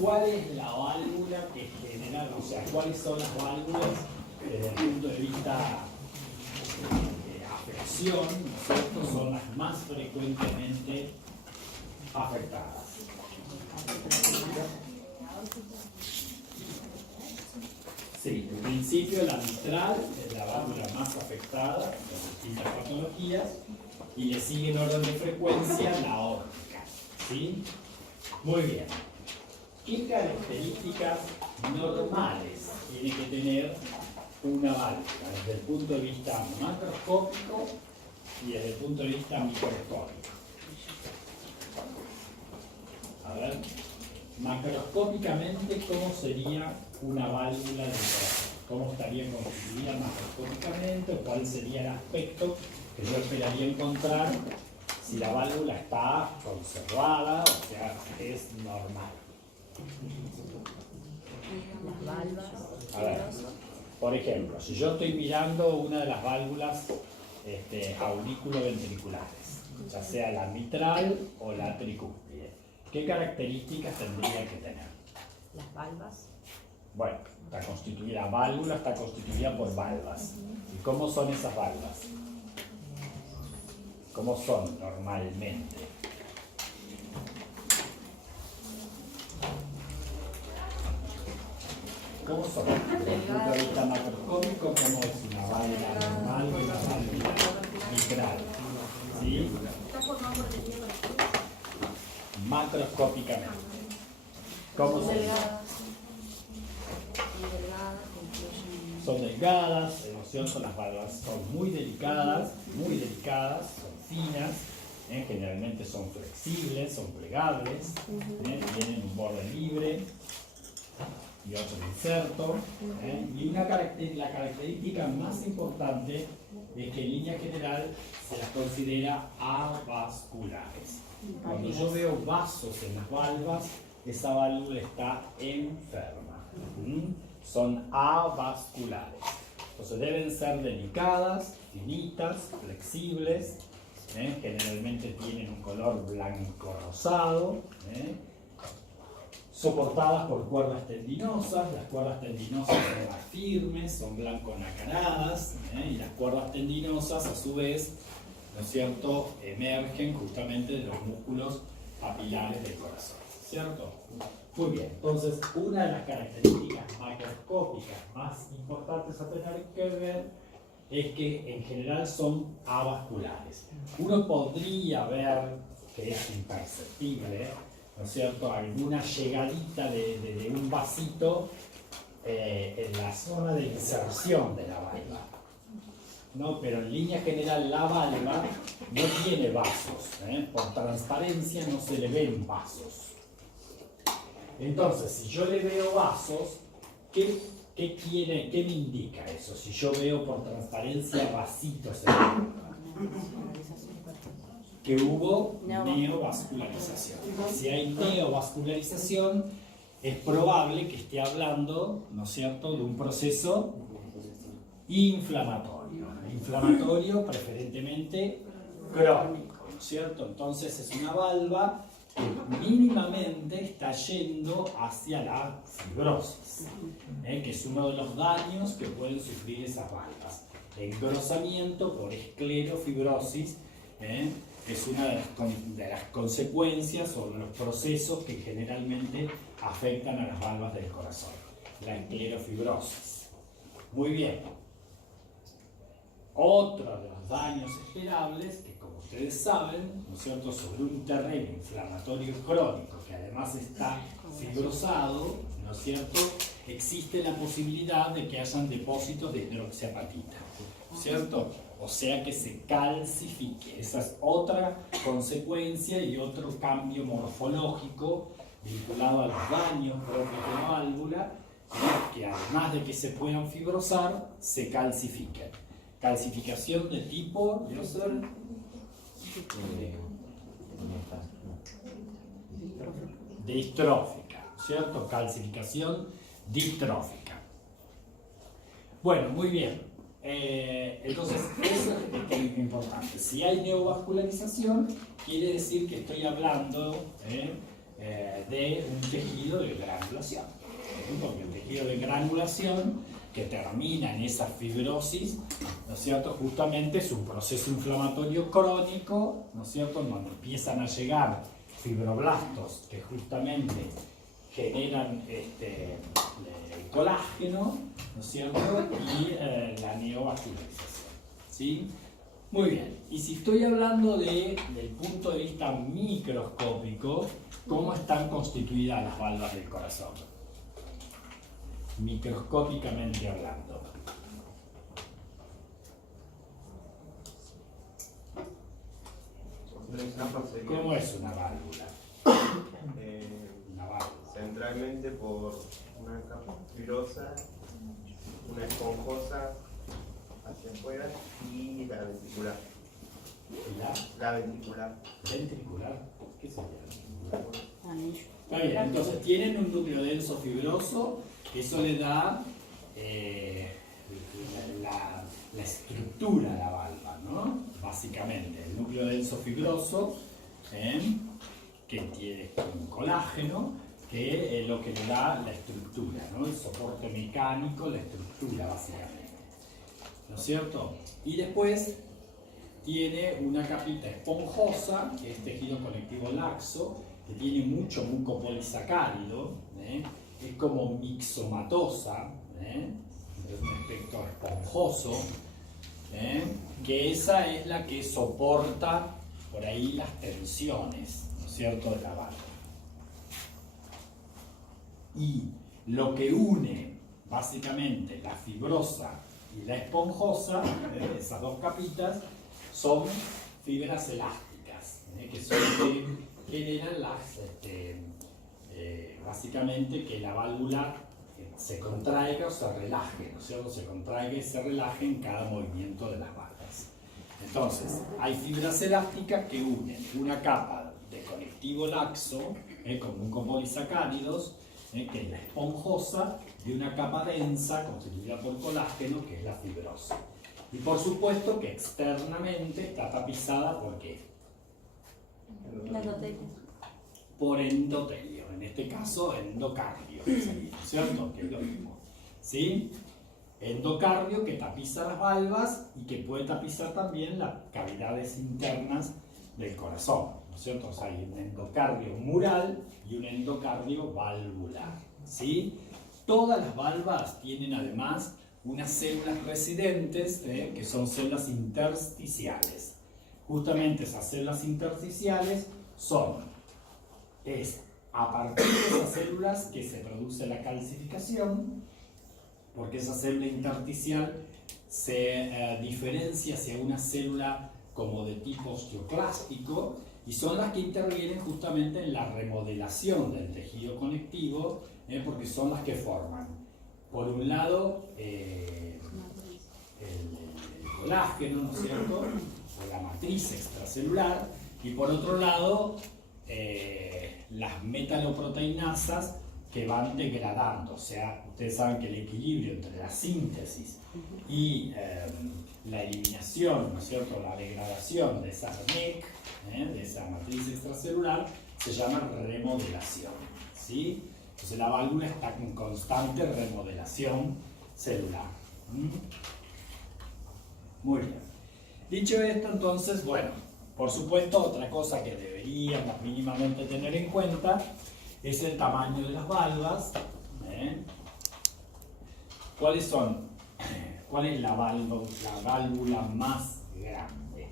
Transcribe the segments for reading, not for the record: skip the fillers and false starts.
¿cuál es la válvula que genera, o sea, cuáles son las válvulas desde el punto de vista de afección, ¿no es cierto? Son las más frecuentemente afectadas. Sí, en principio la mitral es la válvula más afectada en distintas patologías y le sigue en orden de frecuencia la aórtica. ¿Sí? Muy bien. ¿Qué características normales tiene que tener una válvula desde el punto de vista macroscópico y desde el punto de vista microscópico? A ver, macroscópicamente, ¿cómo sería una válvula del corazón? ¿Cómo estaría constituida macroscópicamente? ¿O cuál sería el aspecto que yo esperaría encontrar si la válvula está conservada, o sea, es normal? A ver, por ejemplo, si yo estoy mirando una de las válvulas auriculoventriculares, ya sea la mitral o la tricúspide, ¿qué características tendría que tener? Las valvas. Bueno, la válvula está constituida por valvas. ¿Y cómo son esas valvas? ¿Cómo son normalmente? ¿Cómo son? Desde el punto de vista macroscópico, ¿cómo es una válvula normal y una válvula mitral? ¿Sí? Macroscópicamente. ¿Cómo son? Son delgadas, ¿no es cierto? Las válvulas son muy delicadas, son finas, generalmente son flexibles, son plegables, tienen un borde libre y otro inserto. Y la característica más importante es que en línea general se las considera avasculares. Cuando yo veo vasos en las valvas, esa válvula está enferma. Son avasculares. Entonces deben ser delicadas, finitas, flexibles, generalmente tienen un color blanco rosado, soportadas por cuerdas tendinosas. Las cuerdas tendinosas son más firmes, son blanco nacaradas, y las cuerdas tendinosas a su vez, ¿no es cierto?, emergen justamente de los músculos papilares del corazón, ¿cierto? Muy bien, entonces una de las características macroscópicas más importantes a tener que ver es que en general son avasculares. Uno podría ver, que es imperceptible, ¿no es cierto?, alguna llegadita de un vasito en la zona de inserción de la valva, ¿no? Pero en línea general la valva no tiene vasos, por transparencia no se le ven vasos. Entonces, si yo le veo vasos, ¿qué me indica eso? Si yo veo por transparencia vasitos en la valva, que hubo neovascularización. Si hay neovascularización, es probable que esté hablando, ¿no es cierto?, de un proceso inflamatorio preferentemente crónico, ¿no es cierto? Entonces es una valva que mínimamente está yendo hacia la fibrosis, que es uno de los daños que pueden sufrir esas valvas. Engrosamiento por esclerofibrosis, es una de las consecuencias o de los procesos que generalmente afectan a las valvas del corazón, la esclerofibrosis. Muy bien. Otro de los daños esperables, que como ustedes saben, ¿no es cierto?, sobre un terreno inflamatorio crónico que además está fibrosado, ¿no es cierto?, existe la posibilidad de que hayan depósitos de hidroxiapatita, ¿cierto? O sea que se calcifique. Esa es otra consecuencia y otro cambio morfológico vinculado a los daños propios de la válvula, que además de que se puedan fibrosar, se calcifiquen. Calcificación de tipo, distrófica, ¿cierto? Calcificación distrófica. Bueno, muy bien. Entonces, eso es importante. Si hay neovascularización, quiere decir que estoy hablando, de un tejido de granulación. Porque el tejido de granulación que termina en esa fibrosis, ¿no es cierto?, justamente es un proceso inflamatorio crónico, ¿no es cierto?, en donde empiezan a llegar fibroblastos que justamente generan el colágeno, ¿no es cierto?, y la neovascularización, ¿sí? Muy bien, y si estoy hablando del punto de vista microscópico, ¿cómo están constituidas las válvulas del corazón? Microscópicamente hablando. ¿Cómo es una válvula? Una válvula. Centralmente por una capa fibrosa, una esponjosa hacia afuera y la ventricular. La ventricular. ¿Ventricular? ¿Qué sería? Está bien, entonces tienen un núcleo denso fibroso, eso le da la estructura a la valva, ¿no? Básicamente, el núcleo denso fibroso, que tiene un colágeno, que es lo que le da la estructura, ¿no? El soporte mecánico, la estructura básicamente, ¿no es cierto? Y después tiene una capita esponjosa, que es tejido conectivo laxo, que tiene mucho mucopolisacárido, es como mixomatosa, es un aspecto esponjoso, que esa es la que soporta por ahí las tensiones, ¿no es cierto?, de la valva. Y lo que une básicamente la fibrosa y la esponjosa, esas dos capitas, son fibras elásticas, que son las que generan básicamente que la válvula se contraiga o se relaje, ¿no es cierto? Se contraiga y se relaje en cada movimiento de las valvas. Entonces, hay fibras elásticas que unen una capa de conectivo laxo, con mucopolisacáridos, que es la esponjosa, y una capa densa constituida por colágeno, que es la fibrosa. Y por supuesto que externamente está tapizada ¿por qué? Por endotelio, en este caso endocardio, ¿cierto? Que es lo mismo, ¿sí? Endocardio que tapiza las valvas y que puede tapizar también las cavidades internas del corazón, ¿no es cierto? O sea, hay un endocardio mural y un endocardio valvular, ¿sí? Todas las valvas tienen además unas células residentes, que son células intersticiales. Justamente esas células intersticiales es a partir de esas células que se produce la calcificación, porque esa célula intersticial se diferencia hacia una célula como de tipo osteoclástico y son las que intervienen justamente en la remodelación del tejido conectivo, porque son las que forman, por un lado, el colágeno, ¿no es cierto?, o la matriz extracelular, y por otro lado, las metaloproteinasas que van degradando. O sea, ustedes saben que el equilibrio entre la síntesis y la eliminación, ¿no es cierto?, la degradación de esa MEC, de esa matriz extracelular, se llama remodelación, ¿sí? Entonces la válvula está en constante remodelación celular. Muy bien. Dicho esto, entonces, bueno, por supuesto, otra cosa que deberíamos mínimamente tener en cuenta es el tamaño de las valvas. ¿Cuál es la válvula más grande?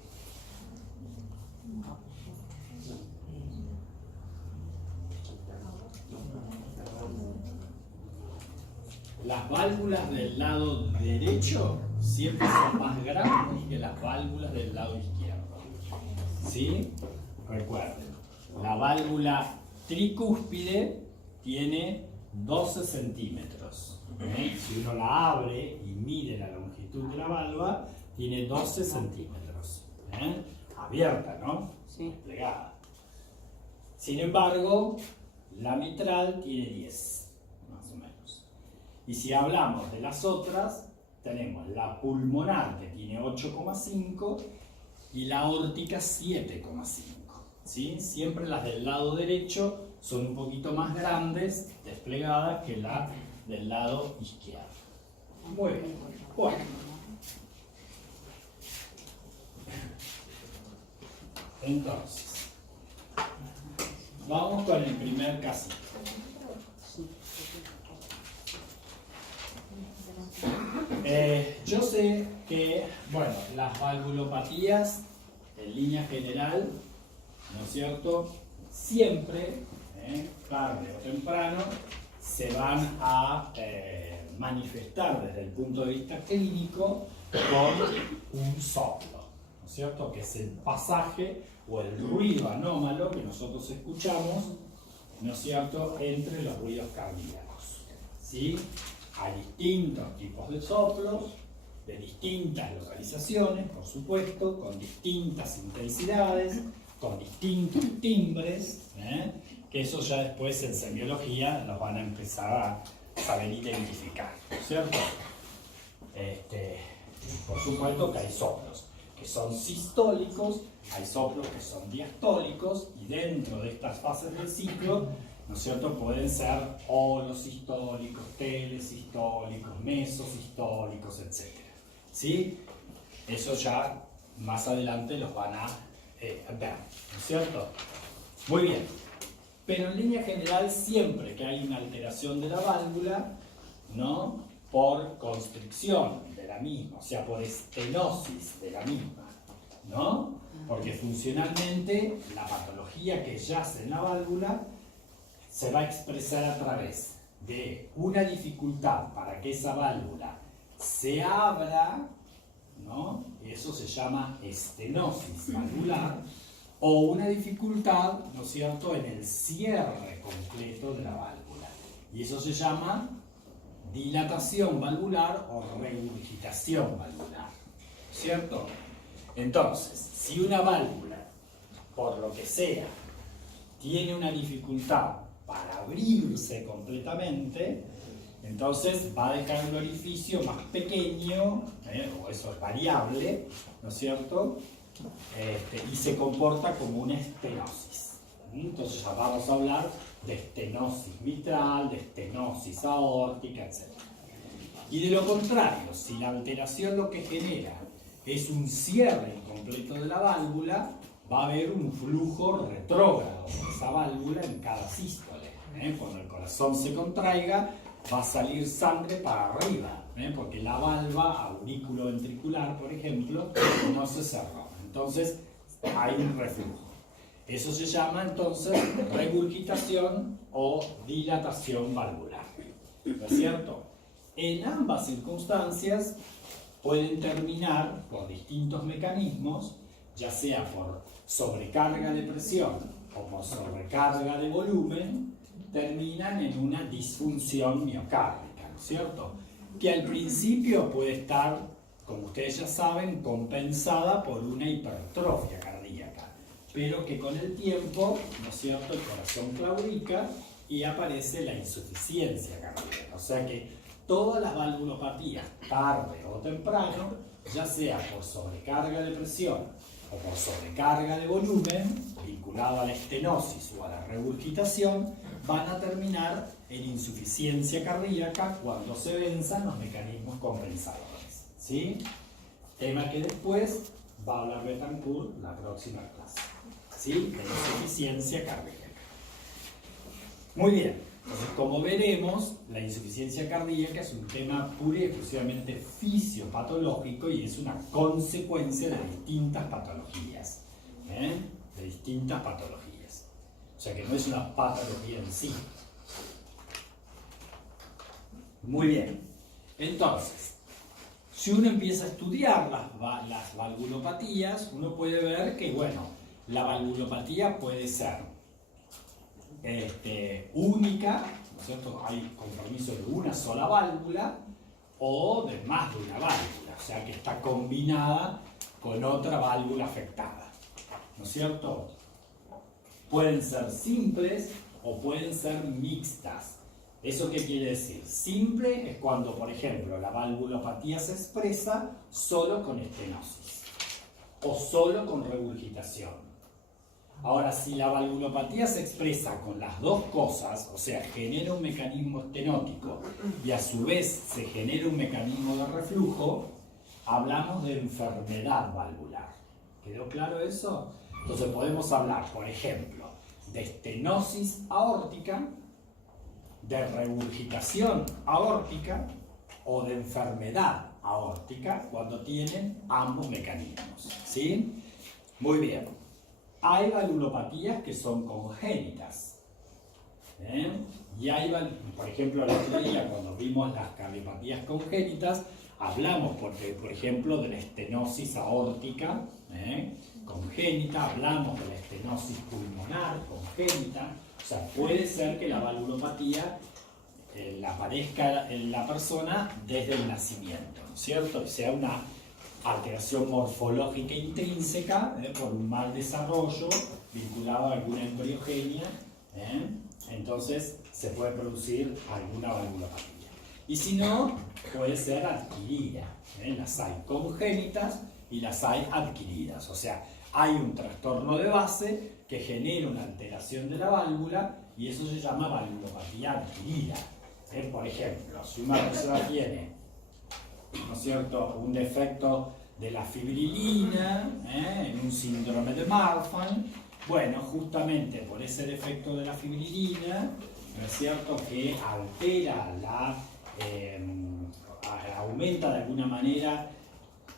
Las válvulas del lado derecho siempre son más grandes que las válvulas del lado izquierdo. ¿Sí? Recuerden, la válvula tricúspide tiene 12 centímetros. Si uno la abre y mide la longitud de la valva, tiene 12 centímetros. Abierta, ¿no? Sí. Desplegada. Sin embargo, la mitral tiene 10, más o menos. Y si hablamos de las otras, tenemos la pulmonar, que tiene 8,5, y la aórtica 7,5. ¿Sí? Siempre las del lado derecho son un poquito más grandes, desplegadas, que la del lado izquierdo. Muy bien. Bueno. Entonces, vamos con el primer casito. Yo sé que, bueno, las valvulopatías, en línea general, ¿no es cierto?, siempre, tarde o temprano, se van a manifestar desde el punto de vista clínico con un soplo, ¿no es cierto?, que es el pasaje o el ruido anómalo que nosotros escuchamos, ¿no es cierto?, entre los ruidos cardíacos, ¿sí? Hay distintos tipos de soplos, de distintas localizaciones, por supuesto, con distintas intensidades, con distintos timbres, que eso ya después en semiología los van a empezar a saber identificar, ¿cierto? Por supuesto que hay soplos que son sistólicos, hay soplos que son diastólicos, y dentro de estas fases del ciclo, ¿no es cierto?, pueden ser holosistólicos, telesistólicos, mesosistólicos, etc. ¿Sí? Eso ya más adelante los van a ver, ¿no es cierto? Muy bien. Pero en línea general, siempre que hay una alteración de la válvula, ¿no?, por constricción de la misma, o sea, por estenosis de la misma, ¿no? Porque funcionalmente la patología que yace en la válvula se va a expresar a través de una dificultad para que esa válvula se abra, ¿no? Eso se llama estenosis valvular, o una dificultad, ¿no es cierto?, en el cierre completo de la válvula. Y eso se llama dilatación valvular o regurgitación valvular, ¿cierto? Entonces, si una válvula, por lo que sea, tiene una dificultad para abrirse completamente, entonces va a dejar el orificio más pequeño, o eso es variable, ¿no es cierto?, y se comporta como una estenosis. Entonces ya vamos a hablar de estenosis mitral, de estenosis aórtica, etc. Y de lo contrario, si la alteración lo que genera es un cierre incompleto de la válvula, va a haber un flujo retrógrado de esa válvula en cada sístole. Cuando el corazón se contraiga, va a salir sangre para arriba, porque la valva auriculoventricular, por ejemplo, no se cerró. Entonces hay un reflujo. Eso se llama entonces regurgitación o dilatación valvular, ¿no es cierto? En ambas circunstancias pueden terminar por distintos mecanismos, ya sea por sobrecarga de presión o por sobrecarga de volumen, terminan en una disfunción miocárdica, ¿no es cierto?, que al principio puede estar, como ustedes ya saben, compensada por una hipertrofia cardíaca, pero que con el tiempo, ¿no es cierto?, el corazón claudica y aparece la insuficiencia cardíaca. O sea que todas las valvulopatías, tarde o temprano, ya sea por sobrecarga de presión o por sobrecarga de volumen, vinculado a la estenosis o a la regurgitación, van a terminar en insuficiencia cardíaca cuando se venzan los mecanismos compensadores, ¿sí? Tema que después va a hablar Betancourt la próxima clase, ¿sí?, de insuficiencia cardíaca. Muy bien, entonces como veremos, la insuficiencia cardíaca es un tema pura y exclusivamente fisiopatológico y es una consecuencia de distintas patologías, de distintas patologías. O sea que no es una patología en sí. Muy bien, entonces, si uno empieza a estudiar las valvulopatías, uno puede ver que, bueno, la valvulopatía puede ser única, ¿no es cierto?, hay compromiso de una sola válvula o de más de una válvula, o sea que está combinada con otra válvula afectada, ¿no es cierto? Pueden ser simples o pueden ser mixtas. ¿Eso qué quiere decir? Simple es cuando, por ejemplo, la valvulopatía se expresa solo con estenosis o solo con regurgitación, Ahora, si la valvulopatía se expresa con las dos cosas, o sea, genera un mecanismo estenótico y a su vez se genera un mecanismo de reflujo, hablamos de enfermedad valvular. ¿Quedó claro eso? Entonces podemos hablar, por ejemplo, de estenosis aórtica, de regurgitación aórtica o de enfermedad aórtica cuando tienen ambos mecanismos. ¿Sí? Muy bien. Hay valvulopatías que son congénitas. Y hay, por ejemplo, el otro día cuando vimos las cardiopatías congénitas, hablamos, por ejemplo, de la estenosis aórtica congénita, hablamos de la estenosis pulmonar congénita. O sea, puede ser que la valvulopatía la aparezca en la persona desde el nacimiento, ¿no es cierto? Y sea una alteración morfológica intrínseca por un mal desarrollo vinculado a alguna embriogenia, entonces se puede producir alguna valvulopatía. Y si no, puede ser adquirida. Las hay congénitas y las hay adquiridas. O sea, hay un trastorno de base que genera una alteración de la válvula y eso se llama valvulopatía adquirida. Por ejemplo, si una persona tiene, ¿no es cierto?, un defecto de la fibrilina, en un síndrome de Marfan, bueno, justamente por ese defecto de la fibrilina, ¿no es cierto?, que altera aumenta de alguna manera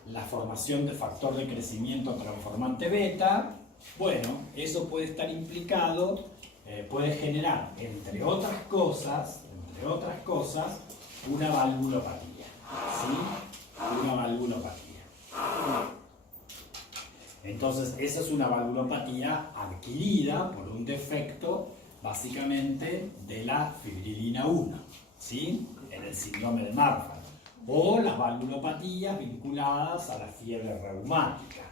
la formación de factor de crecimiento transformante beta, bueno, eso puede estar implicado, puede generar, entre otras cosas, una valvulopatía, ¿sí? Una valvulopatía. Entonces, esa es una valvulopatía adquirida por un defecto, básicamente, de la fibrilina 1, ¿sí? En el síndrome de Marfan. O las valvulopatías vinculadas a la fiebre reumática,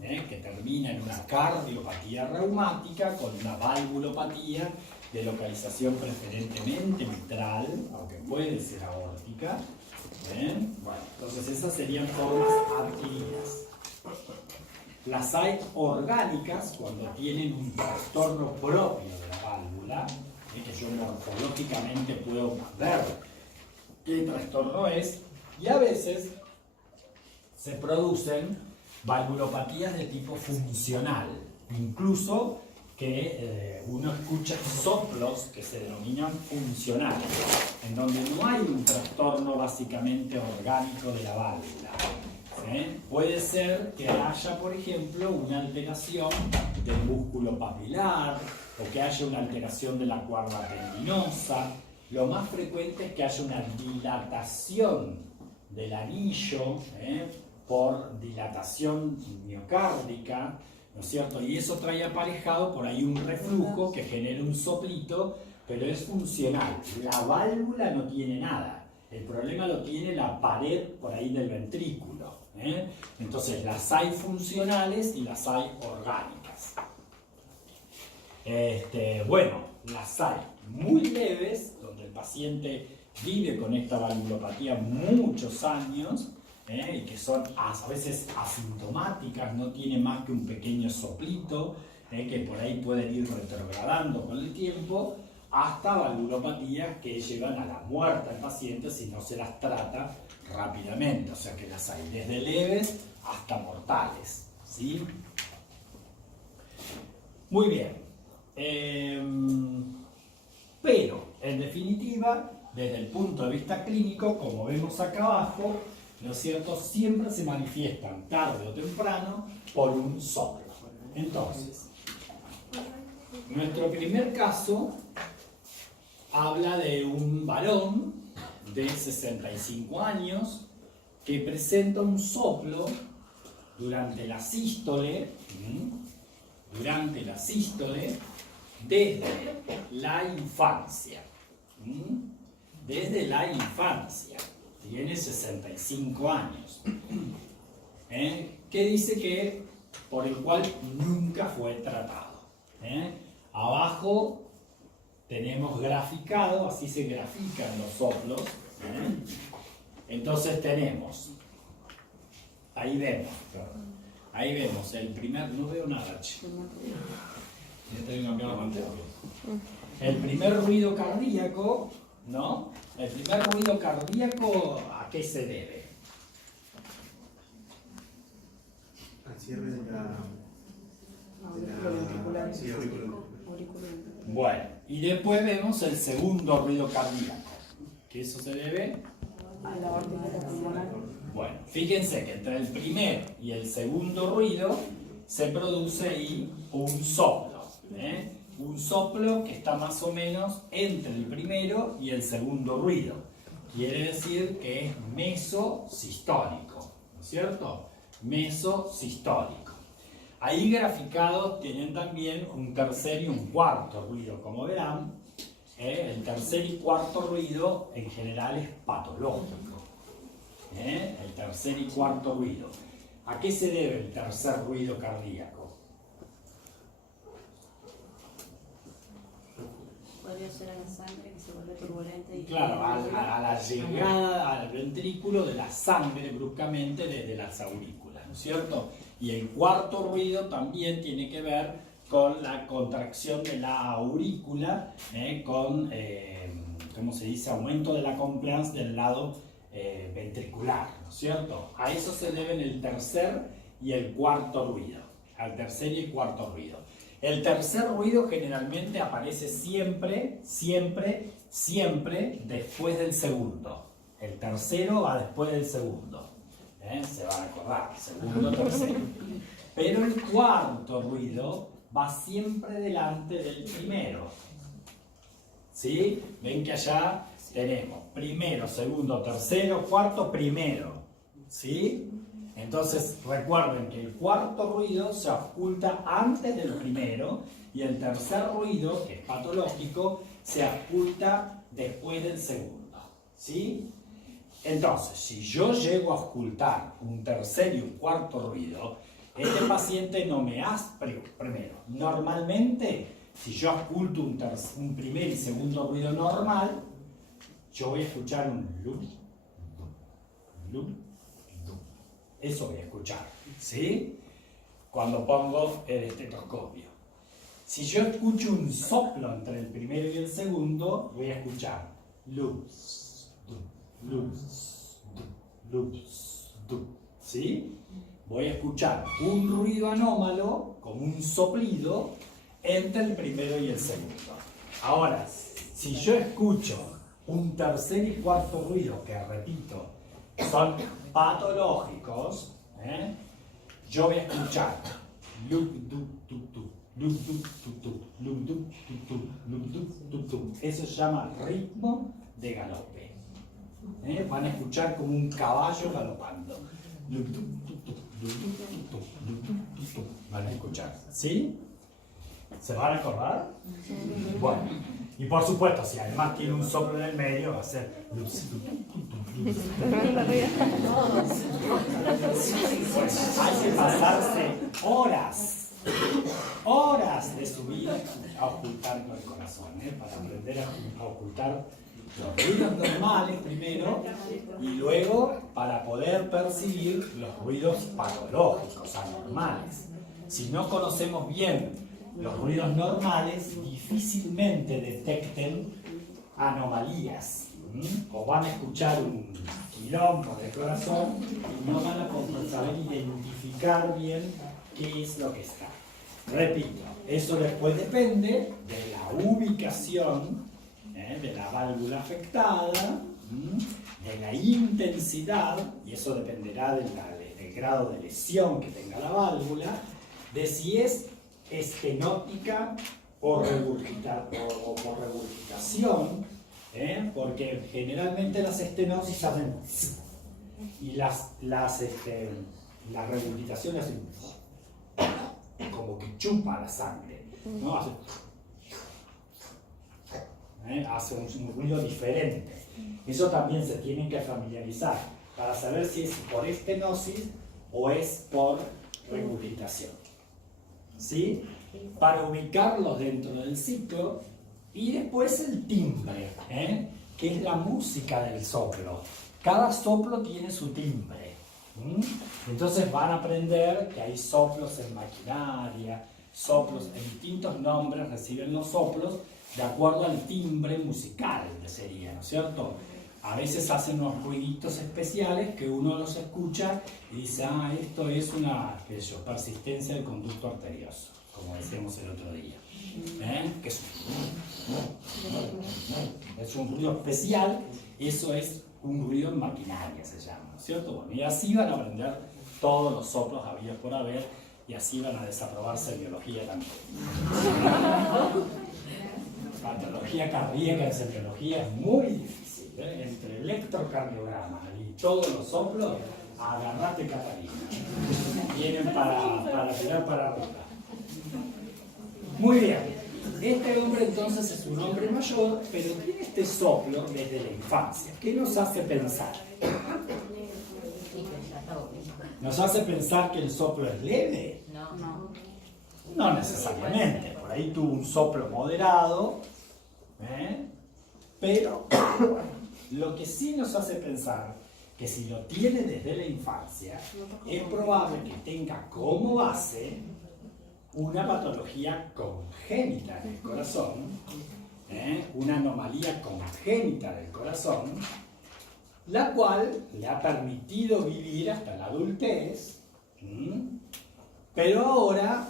que termina en una cardiopatía reumática con una valvulopatía de localización preferentemente mitral, aunque puede ser aórtica. Bueno, entonces esas serían formas adquiridas. Las hay orgánicas cuando tienen un trastorno propio de la válvula, que yo morfológicamente puedo ver qué trastorno es, y a veces se producen valvulopatías de tipo funcional, incluso que uno escucha soplos que se denominan funcionales, en donde no hay un trastorno básicamente orgánico de la válvula. Puede ser que haya, por ejemplo, una alteración del músculo papilar o que haya una alteración de la cuerda tendinosa. Lo más frecuente es que haya una dilatación del anillo por dilatación miocárdica, ¿no es cierto? Y eso trae aparejado por ahí un reflujo que genera un soplito, pero es funcional. La válvula no tiene nada. El problema lo tiene la pared por ahí del ventrículo. Entonces, las hay funcionales y las hay orgánicas. Bueno, las hay muy leves, donde el paciente vive con esta valvulopatía muchos años, y que son a veces asintomáticas, no tiene más que un pequeño soplito, que por ahí pueden ir retrogradando con el tiempo, hasta valvulopatías que llevan a la muerte al paciente si no se las trata rápidamente. O sea que las hay desde leves hasta mortales, ¿sí? Muy bien. Pero, en definitiva, desde el punto de vista clínico, como vemos acá abajo, ¿no es cierto?, siempre se manifiestan tarde o temprano por un soplo. Entonces, nuestro primer caso habla de un varón de 65 años que presenta un soplo durante la sístole, desde la infancia. Desde la infancia. Tiene 65 años. Que dice que por el cual nunca fue tratado. Abajo tenemos graficado, así se grafican los soplos. Entonces tenemos, ahí vemos el primer, no veo nada, que cambiar la pantalla. El primer ruido cardíaco, ¿no? El primer ruido cardíaco, ¿a qué se debe? Al cierre de la auricular. Sí, auricular. Bueno, y después vemos el segundo ruido cardíaco. ¿Qué eso se debe? A la órbita pulmonar. Bueno, fíjense que entre el primer y el segundo ruido se produce ahí un soplo. Un soplo que está más o menos entre el primero y el segundo ruido. Quiere decir que es mesosistólico, ¿no es cierto? Mesosistólico. Ahí graficados tienen también un tercer y un cuarto ruido, como verán. El tercer y cuarto ruido en general es patológico. El tercer y cuarto ruido. ¿A qué se debe el tercer ruido cardíaco? Podría ser a la sangre que se vuelve turbulenta y... Claro, a la llegada al ventrículo de la sangre bruscamente desde las aurículas, ¿no es cierto? Y el cuarto ruido también tiene que ver con la contracción de la aurícula, con, ¿cómo se dice?, aumento de la compliance del lado ventricular, ¿no es cierto? A eso se deben el tercer y el cuarto ruido, al tercer y el cuarto ruido. El tercer ruido generalmente aparece siempre después del segundo. El tercero va después del segundo. Se van a acordar, segundo, tercero. Pero el cuarto ruido va siempre delante del primero. ¿Sí? Ven que allá tenemos primero, segundo, tercero, cuarto, primero. ¿Sí? Entonces recuerden que el cuarto ruido se oculta antes del primero y el tercer ruido, que es patológico, se oculta después del segundo. ¿Sí? Entonces, si yo llego a ocultar un tercer y un cuarto ruido, este paciente no me hace primero. Normalmente, si yo oculto un primer y segundo ruido normal, yo voy a escuchar un lum, lum, lum. Eso voy a escuchar, ¿sí? Cuando pongo el estetoscopio. Si yo escucho un soplo entre el primero y el segundo, voy a escuchar luz, luz, luz, ¿sí? Voy a escuchar un ruido anómalo, como un soplido, entre el primero y el segundo. Ahora, si yo escucho un tercer y cuarto ruido, que repito, son patológicos, yo voy a escuchar eso se llama ritmo de galope. Van a escuchar como un caballo galopando. Van a escuchar, ¿sí? ¿Se van a acordar? Bueno, y por supuesto, si además tiene un soplo en el medio, va a ser hay que pasarse horas de su vida a ocultar con el corazón, para aprender a ocultar los ruidos normales primero y luego para poder percibir los ruidos patológicos, anormales. Si no conocemos bien los ruidos normales, difícilmente detecten anomalías, o van a escuchar un quilombo del corazón y no van a saber identificar bien qué es lo que está. Repito, eso después depende de la ubicación de la válvula afectada, de la intensidad, y eso dependerá del grado de lesión que tenga la válvula, de si es estenótica o por regurgitación, porque generalmente las estenosis hacen y las regurgitaciones hacen como que chupa la sangre, ¿no? Hace un ruido diferente. Eso también se tienen que familiarizar para saber si es por estenosis o es por regurgitación. ¿Sí? Para ubicarlos dentro del ciclo. Y después el timbre, que es la música del soplo. Cada soplo tiene su timbre. Entonces van a aprender que hay soplos en maquinaria, soplos, en distintos nombres reciben los soplos de acuerdo al timbre musical que sería, ¿no es cierto? A veces hacen unos ruiditos especiales que uno los escucha y dice, ah, esto es una persistencia del conducto arterioso, como decíamos el otro día. Que es un ruido especial, eso es un ruido en maquinaria, se llama, ¿no es cierto? Bueno, y así van a aprender todos los soplos habidos por haber, y así van a desaprobarse biología también. Patología cardíaca en semiología es muy difícil, ¿eh? Entre electrocardiograma y todos los soplos, agarrate Catalina. Vienen para tirar para arriba. Muy bien. Este hombre entonces es un hombre mayor, pero tiene este soplo desde la infancia. ¿Qué nos hace pensar? ¿Nos hace pensar que el soplo es leve? No necesariamente. Por ahí tuvo un soplo moderado, pero lo que sí nos hace pensar que si lo tiene desde la infancia, es probable que tenga como base una patología congénita del corazón, una anomalía congénita del corazón, la cual le ha permitido vivir hasta la adultez, pero ahora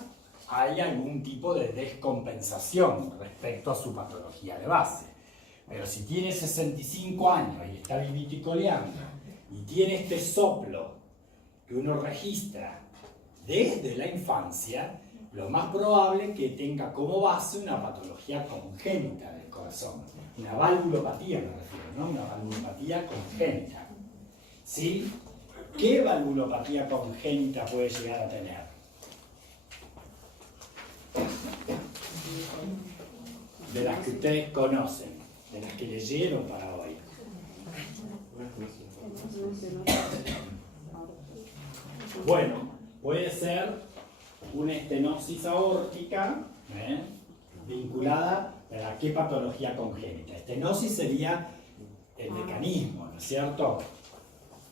hay algún tipo de descompensación respecto a su patología de base. Pero si tiene 65 años y está vivito y coleando, y tiene este soplo que uno registra desde la infancia, lo más probable es que tenga como base una patología congénita del corazón. Una valvulopatía me refiero, ¿no? Una valvulopatía congénita. ¿Sí? ¿Qué valvulopatía congénita puede llegar a tener? De las que ustedes conocen, de las que leyeron para hoy. Bueno, puede ser una estenosis aórtica vinculada a qué patología congénita. Estenosis sería el mecanismo, ¿no es cierto?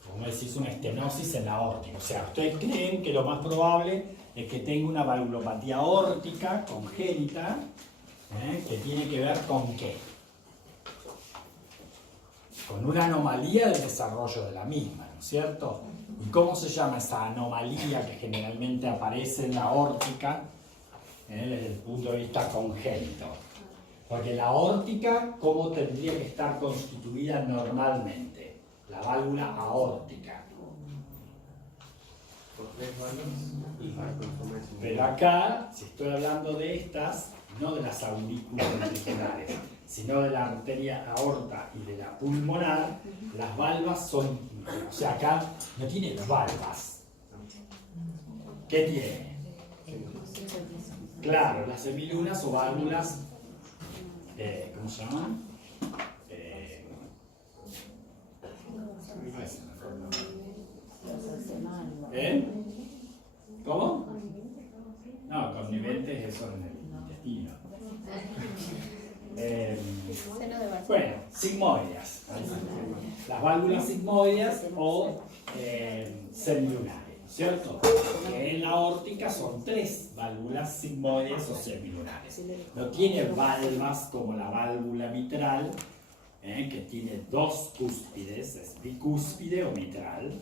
Como decís, una estenosis en la aórtica. O sea, ustedes creen que lo más probable es que tenga una valvulopatía aórtica congénita, que tiene que ver con qué? Con una anomalía del desarrollo de la misma, ¿no es cierto? ¿Y cómo se llama esa anomalía que generalmente aparece en la aórtica desde el punto de vista congénito? Porque la aórtica, ¿cómo tendría que estar constituida normalmente? La válvula aórtica. Pero acá, si estoy hablando de estas, no de las aurículas ventriculares, sino de la arteria aorta y de la pulmonar, las valvas son, o sea, acá no tiene valvas. ¿Qué tiene? Claro, las semilunas o válvulas, ¿cómo se llaman? ¿Cómo? No, conniventes eso en el intestino. Bueno, sigmoides. Las válvulas sigmoides o semilunares, ¿cierto? Que en la aórtica son 3 válvulas sigmoides o semilunares. No tiene valvas como la válvula mitral, que tiene 2 cúspides, es bicúspide o mitral,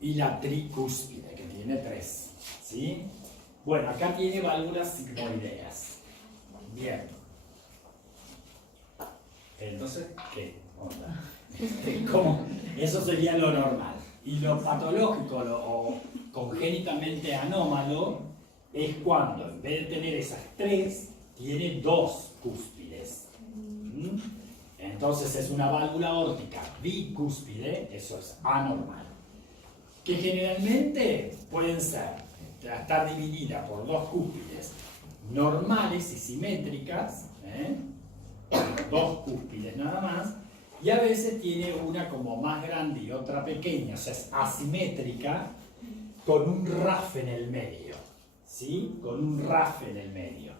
y la tricúspide, que tiene 3. ¿Sí? Bueno, acá tiene válvulas sigmoideas. Bien. Entonces, ¿qué onda? ¿Cómo? Eso sería lo normal. Y lo patológico o congénitamente anómalo es cuando, en vez de tener esas 3, tiene 2 cúspides. Entonces es una válvula aórtica bicúspide, eso es anormal. Que generalmente pueden estar divididas por 2 cúspides normales y simétricas, 2 cúspides nada más, y a veces tiene una como más grande y otra pequeña, o sea, es asimétrica, con un RAF en el medio, ¿sí? Con un RAF en el medio.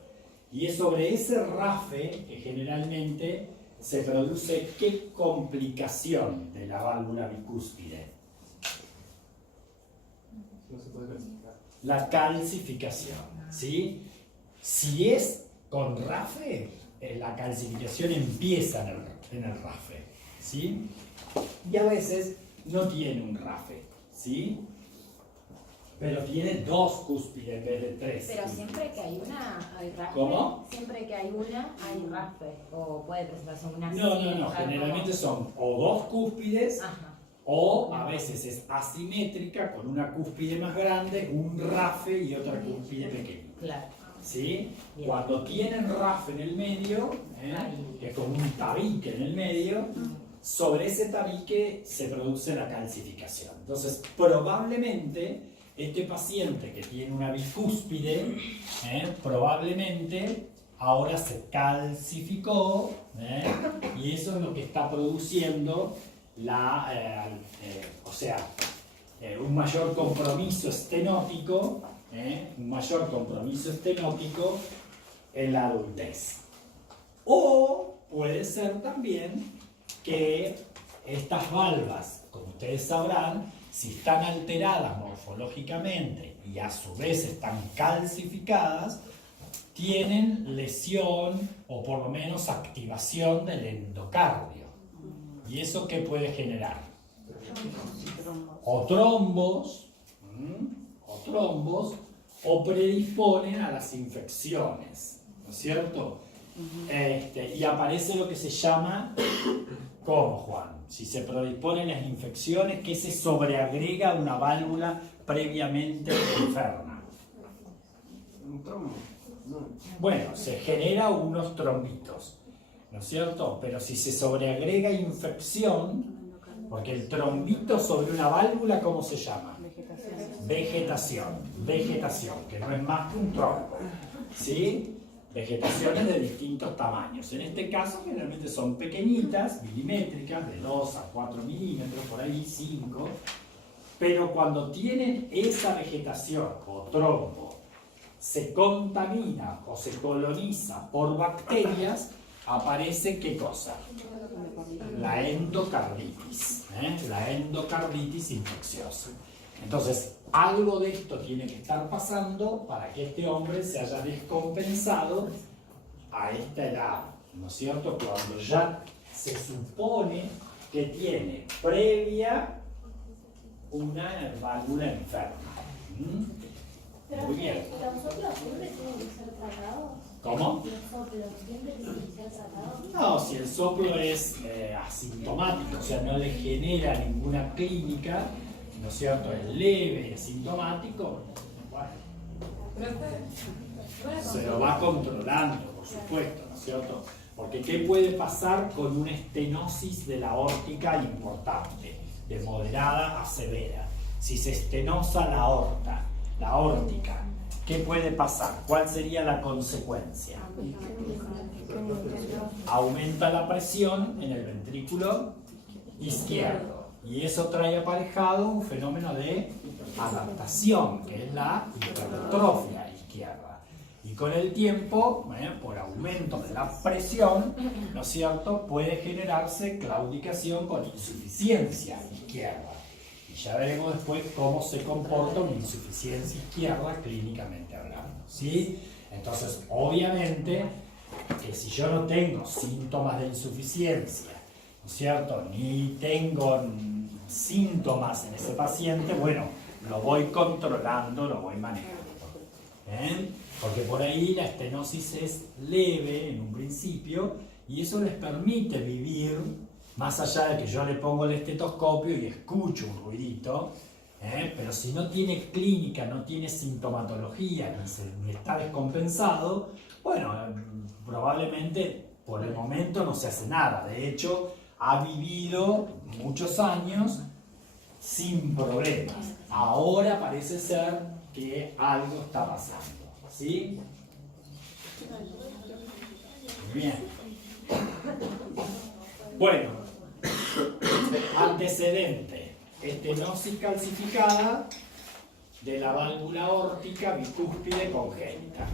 Y es sobre ese RAF que generalmente se produce qué complicación de la válvula bicúspide. No se puede clasificar. La calcificación, ¿sí? Si es con RAFE, la calcificación empieza en el RAFE, ¿sí? Y a veces no tiene un RAFE, ¿sí? Pero tiene 2 cúspides en vez de 3. Pero siempre que hay una, hay raspe. ¿Cómo? Siempre que hay una, hay raspe. O puede presentarse una No. Generalmente son o 2 cúspides, Ajá. o a veces es asimétrica, con una cúspide más grande, un RAFE y otra cúspide pequeña. Claro. ¿Sí? Bien. Cuando tienen RAFE en el medio, que es como un tabique en el medio, sobre ese tabique se produce la calcificación. Entonces, probablemente este paciente que tiene una bicúspide, probablemente ahora se calcificó, y eso es lo que está produciendo un mayor compromiso estenótico, en la adultez. O puede ser también que estas valvas, como ustedes sabrán, si están alteradas morfológicamente y a su vez están calcificadas, tienen lesión o por lo menos activación del endocardio. ¿Y eso qué puede generar? O trombos, o predisponen a las infecciones, ¿no es cierto? Y aparece lo que se llama, ¿cómo, Juan? Si se predisponen las infecciones, ¿qué se sobreagrega a una válvula previamente enferma? Un trombo. No. Bueno, se genera unos trombitos, ¿no es cierto? Pero si se sobreagrega infección, porque el trombito sobre una válvula, ¿cómo se llama? Vegetación, que no es más que un trombo, ¿sí? Vegetaciones de distintos tamaños. En este caso, generalmente son pequeñitas, milimétricas, de 2 a 4 milímetros, por ahí 5, pero cuando tienen esa vegetación o trombo, se contamina o se coloniza por bacterias, aparece ¿qué cosa? La endocarditis, la endocarditis infecciosa. Entonces, algo de esto tiene que estar pasando para que este hombre se haya descompensado a esta edad, ¿no es cierto? Cuando ya se supone que tiene previa una válvula enferma. Pero Muy bien. los soplos siempre tienen que ser tratados. ¿Cómo? Los soplos siempre tienen que ser tratados. No, si el soplo es asintomático, o sea, no le genera ninguna clínica, ¿no es cierto? Es leve, asintomático, bueno, se lo va controlando, por supuesto, ¿no es cierto? Porque ¿qué puede pasar con una estenosis de la aórtica importante, de moderada a severa? Si se estenosa la aórtica, ¿qué puede pasar? ¿Cuál sería la consecuencia? Aumenta la presión en el ventrículo izquierdo. Y eso trae aparejado un fenómeno de adaptación, que es la hipertrofia izquierda. Y con el tiempo, por aumento de la presión, ¿no es cierto?, puede generarse claudicación con insuficiencia izquierda. Y ya veremos después cómo se comporta una insuficiencia izquierda clínicamente hablando, ¿sí? Entonces, obviamente, que si yo no tengo síntomas de insuficiencia, ¿no es cierto?, ni tengo síntomas en ese paciente, bueno, lo voy controlando, lo voy manejando. Porque por ahí la estenosis es leve en un principio y eso les permite vivir, más allá de que yo le pongo el estetoscopio y escucho un ruidito, pero si no tiene clínica, no tiene sintomatología, ni está descompensado, bueno, probablemente por el momento no se hace nada. De hecho, ha vivido muchos años sin problemas. Ahora parece ser que algo está pasando, ¿sí? Bien. Bueno, antecedente: estenosis calcificada de la válvula aórtica bicúspide congénita,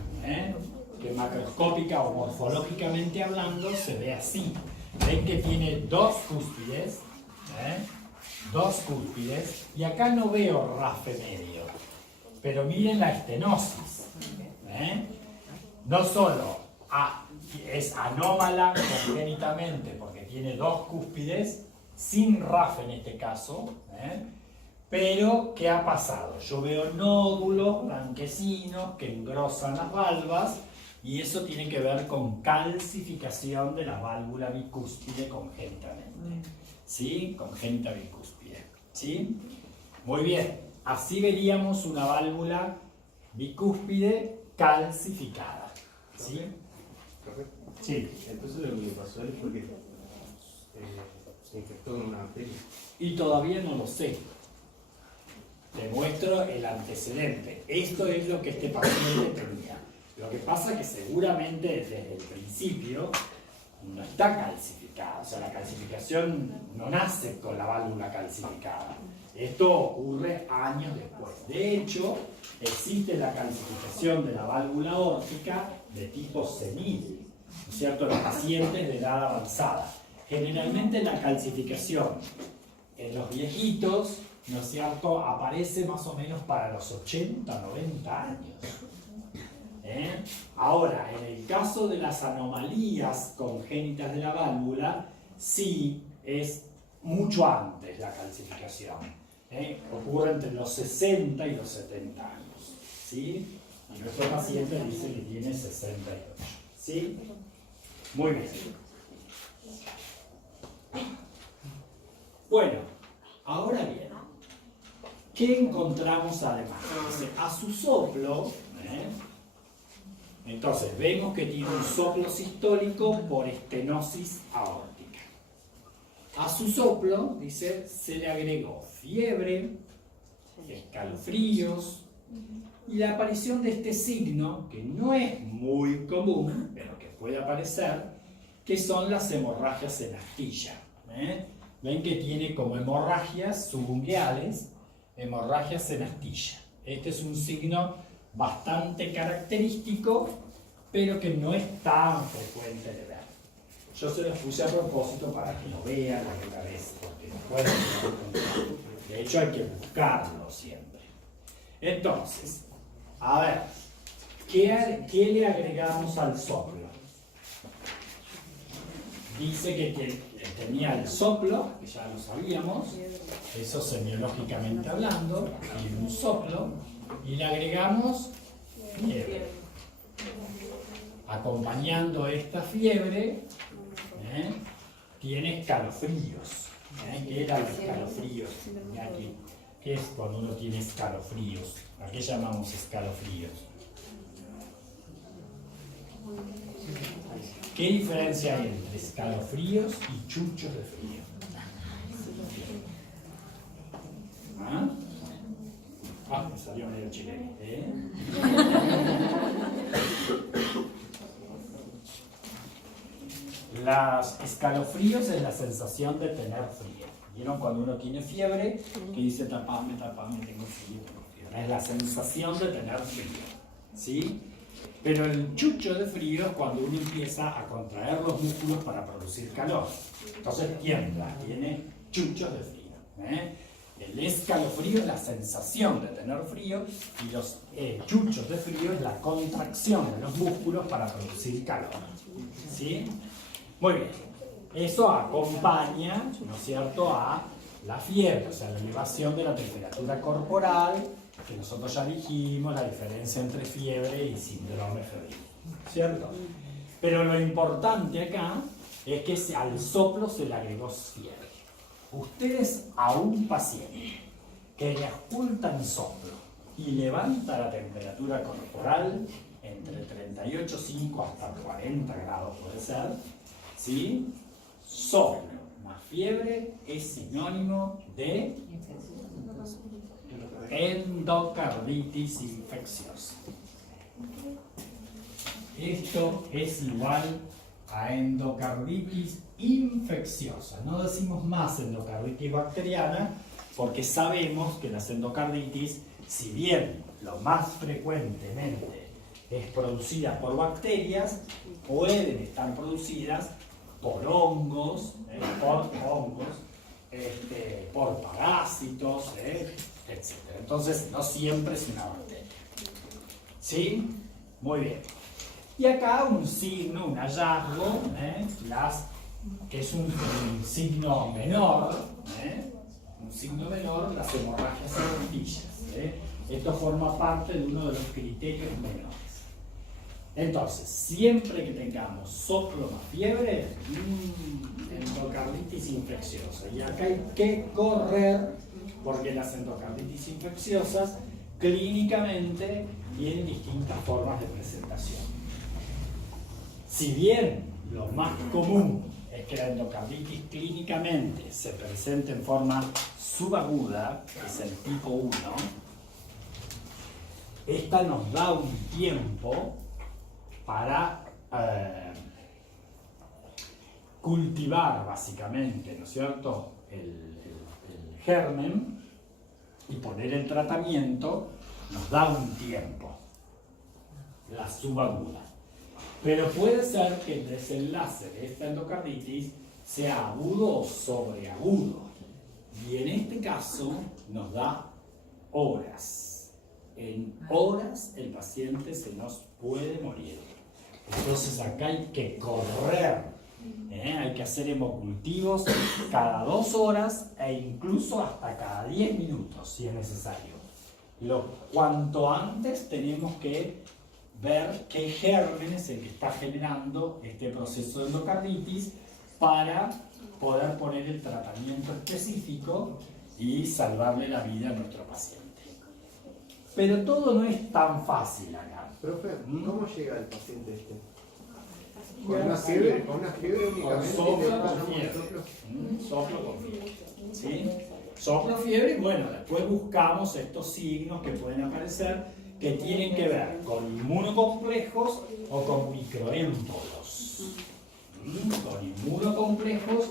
que macroscópica o morfológicamente hablando se ve así. Ven que tiene 2 cúspides, 2 cúspides, y acá no veo RAFE medio, pero miren la estenosis, no solo es anómala congénitamente porque tiene dos cúspides, sin RAF en este caso, pero ¿qué ha pasado? Yo veo nódulos blanquecinos que engrosan las valvas y eso tiene que ver con calcificación de la válvula bicúspide congénitamente. ¿Sí? Congénita bicúspide. ¿Sí? Muy bien. Así veríamos una válvula bicúspide calcificada. ¿Sí? Sí. Entonces lo que le pasó a él fue que se infectó con una bacteria. Y todavía no lo sé. Te muestro el antecedente. Esto es lo que este paciente tenía. Lo que pasa es que seguramente desde el principio no está calcificada. O sea, la calcificación no nace con la válvula calcificada. Esto ocurre años después. De hecho, existe la calcificación de la válvula aórtica de tipo senil, ¿no es cierto?, en pacientes de edad avanzada. Generalmente la calcificación en los viejitos, ¿no es cierto?, aparece más o menos para los 80, 90 años. Ahora, en el caso de las anomalías congénitas de la válvula, sí es mucho antes la calcificación. Ocurre entre los 60 y los 70 años. ¿Sí? Y nuestro paciente dice que tiene 68. ¿Sí? Muy bien. Bueno, ahora bien, ¿qué encontramos además? Dice, a su soplo, entonces vemos que tiene un soplo sistólico por estenosis aórtica. A su soplo, dice, se le agregó fiebre, escalofríos y la aparición de este signo, que no es muy común, pero que puede aparecer, que son las hemorragias en astilla. Ven que tiene como hemorragias subungueales, hemorragias en astilla. Este es un signo bastante característico, pero que no es tan frecuente de ver. Yo se los puse a propósito para que lo vean alguna vez, porque no pueden encontrar. De hecho, hay que buscarlo siempre. Entonces, a ver, ¿qué le agregamos al soplo? Dice que tenía el soplo, que ya lo sabíamos, eso semiológicamente hablando, tiene un soplo, y le agregamos fiebre. Acompañando esta fiebre, tiene escalofríos. ¿Qué era el escalofrío? ¿Qué es cuando uno tiene escalofríos? ¿A qué llamamos escalofríos? ¿Qué diferencia hay entre escalofríos y chuchos de frío? Me salió medio chileno. Los escalofríos es la sensación de tener frío. ¿Vieron cuando uno tiene fiebre? Que dice tapame, tapame, tengo frío, tengo fiebre. Es la sensación de tener frío. ¿Sí? Pero el chucho de frío es cuando uno empieza a contraer los músculos para producir calor. Entonces tiembla, tiene chuchos de frío. El escalofrío es la sensación de tener frío y los chuchos de frío es la contracción de los músculos para producir calor. ¿Sí? Muy bien. Eso acompaña, ¿no es cierto?, a la fiebre, o sea, la elevación de la temperatura corporal, que nosotros ya dijimos, la diferencia entre fiebre y síndrome febril, ¿cierto? Pero lo importante acá es que al soplo se le agregó fiebre. Ustedes a un paciente que le ocultan soplo y levanta la temperatura corporal entre 38,5 hasta 40 grados puede ser, ¿sí? Soplo más fiebre es sinónimo de endocarditis infecciosa. Esto es igual a endocarditis infecciosa. No decimos más endocarditis bacteriana porque sabemos que las endocarditis, si bien lo más frecuentemente es producida por bacterias, pueden estar producidas por hongos, por parásitos, etc. Entonces, no siempre es una bacteria. ¿Sí? Muy bien. Y acá un signo, un hallazgo, que es un signo menor, un signo menor, las hemorragias sencillas. Esto forma parte de uno de los criterios menores. Entonces, siempre que tengamos soplo más fiebre, endocarditis infecciosa. Y acá hay que correr, porque las endocarditis infecciosas clínicamente tienen distintas formas de presentación. Si bien lo más común es que la endocarditis clínicamente se presente en forma subaguda, que es el tipo 1, esta nos da un tiempo para cultivar básicamente, ¿no es cierto?, el germen y poner el tratamiento, nos da un tiempo, la subaguda. Pero puede ser que el desenlace de esta endocarditis sea agudo o sobreagudo. Y en este caso nos da horas. En horas el paciente se nos puede morir. Entonces acá hay que correr, hay que hacer hemocultivos cada 2 horas e incluso hasta cada 10 minutos si es necesario. Cuanto antes tenemos que ver qué germen es el que está generando este proceso de endocarditis para poder poner el tratamiento específico y salvarle la vida a nuestro paciente. Pero todo no es tan fácil acá. Profe, ¿cómo llega el paciente este? ¿Con una fiebre? ¿Con una fiebre únicamente? Con soplo, con fiebre. Soplo con fiebre. ¿Sí? Soplo, fiebre, y bueno, después buscamos estos signos que pueden aparecer que tienen que ver con inmunocomplejos o con microémbolos. Con inmunocomplejos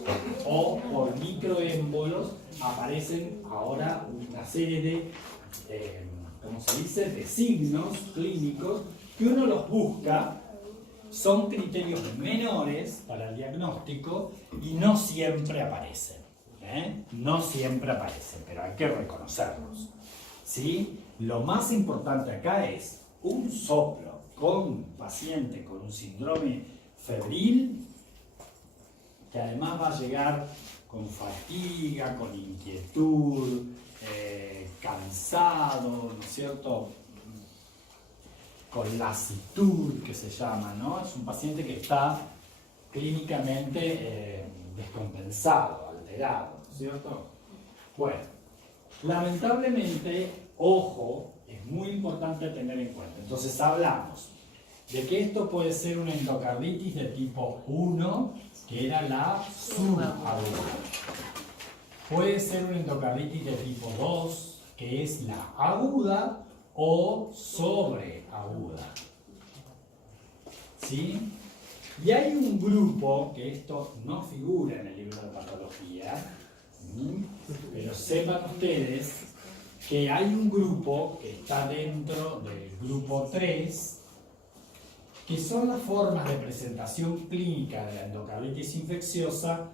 o por microémbolos aparecen ahora una serie de, ¿cómo se dice?, de signos clínicos que uno los busca. Son criterios menores para el diagnóstico y no siempre aparecen. No siempre aparecen, pero hay que reconocerlos. ¿Sí? Lo más importante acá es un soplo con un paciente con un síndrome febril, que además va a llegar con fatiga, con inquietud, cansado, ¿no es cierto?, con lasitud, que se llama, ¿no? Es un paciente que está clínicamente descompensado, alterado, ¿no es cierto? Bueno, lamentablemente, ojo, es muy importante tener en cuenta. Entonces hablamos de que esto puede ser una endocarditis de tipo 1, que era la subaguda. Puede ser una endocarditis de tipo 2, que es la aguda, o sobreaguda. ¿Sí? Y hay un grupo, que esto no figura en el libro de patología, pero sepan ustedes que hay un grupo que está dentro del grupo 3, que son las formas de presentación clínica de la endocarditis infecciosa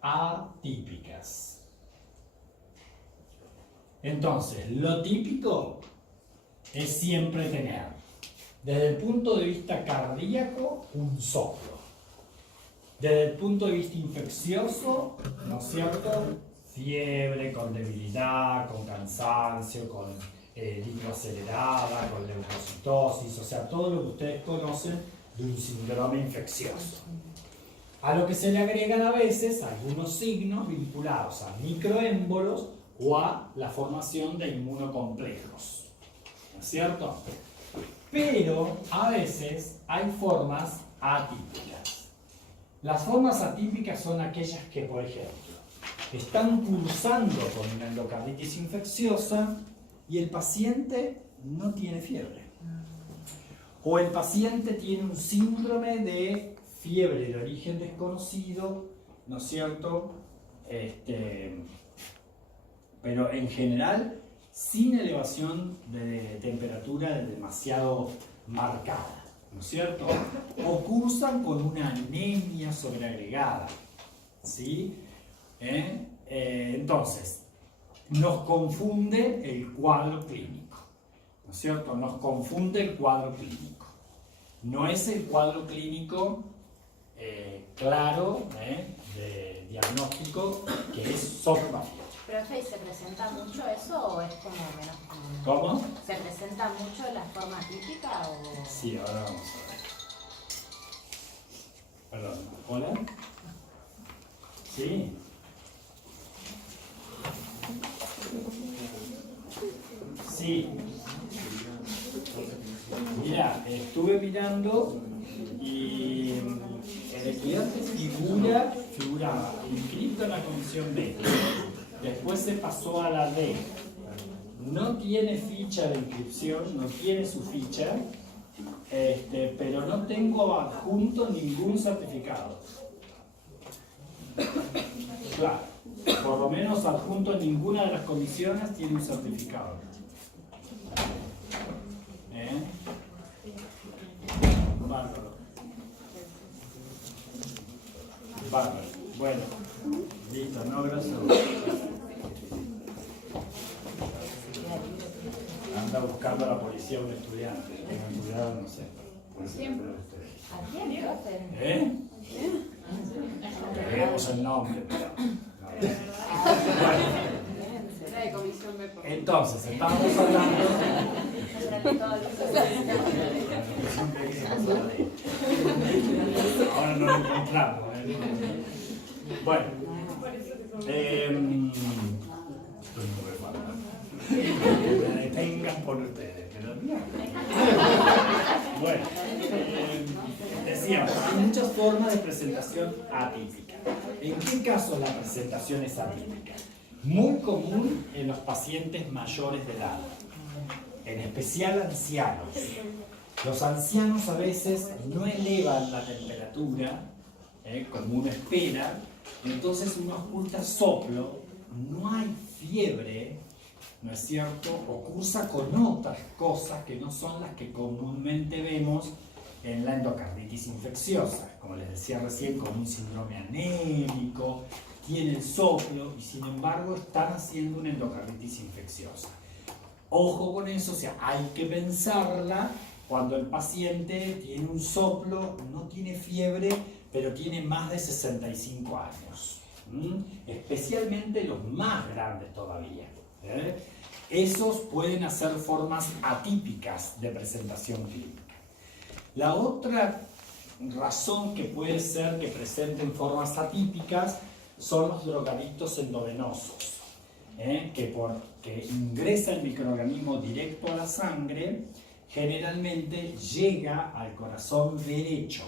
atípicas. Entonces, lo típico es siempre tener, desde el punto de vista cardíaco, un soplo. Desde el punto de vista infeccioso, ¿no es cierto?, fiebre, con debilidad, con cansancio, con litro acelerada, con leucocitosis, o sea, todo lo que ustedes conocen de un síndrome infeccioso. A lo que se le agregan a veces algunos signos vinculados a microémbolos o a la formación de inmunocomplejos. ¿No es cierto? Pero a veces hay formas atípicas. Las formas atípicas son aquellas que, por ejemplo, están cursando con una endocarditis infecciosa y el paciente no tiene fiebre. O el paciente tiene un síndrome de fiebre de origen desconocido, ¿no es cierto? Pero en general sin elevación de temperatura demasiado marcada, ¿no es cierto? O cursan con una anemia sobreagregada, ¿sí? Entonces, nos confunde el cuadro clínico, ¿no es cierto? Nos confunde el cuadro clínico. no es el cuadro clínico claro de diagnóstico que es sonografía. Profe, ¿se presenta mucho eso o es como menos común? ¿Cómo? ¿Se presenta mucho la forma típica o...? Sí, ahora vamos a ver. Perdón, ¿hola? Sí. Sí. Mira, estuve mirando y el estudiante figuraba inscrito en la comisión B. Después se pasó a la D. No tiene ficha de inscripción, no tiene su ficha, pero no tengo adjunto ningún certificado. Claro, por lo menos adjunto ninguna de las comisiones tiene un certificado. Bárbaro. Bárbaro. Bueno, listo, no, gracias. Anda buscando a la policía un estudiante. Tengan cuidado, no sé. Siempre. ¿A quién, profe? No queremos el nombre, pero... Entonces, estábamos hablando... Ahora no lo encontramos. Bueno. Me detengan por ustedes, pero bueno, decíamos, hay muchas formas de presentación atípica. ¿En qué caso la presentación es atípica? Muy común en los pacientes mayores de edad, en especial ancianos. Los ancianos a veces no elevan la temperatura como uno espera, entonces uno oculta soplo, no hay fiebre, ¿no es cierto? O cursa con otras cosas que no son las que comúnmente vemos en la endocarditis infecciosa, como les decía recién, con un síndrome anémico, tienen soplo y sin embargo están haciendo una endocarditis infecciosa. Ojo con eso, o sea, hay que pensarla cuando el paciente tiene un soplo, no tiene fiebre, pero tiene más de 65 años. Especialmente los más grandes todavía. Esos pueden hacer formas atípicas de presentación clínica. La otra razón que puede ser que presenten formas atípicas son los drogadictos endovenosos, que ingresa el microorganismo directo a la sangre, generalmente llega al corazón derecho.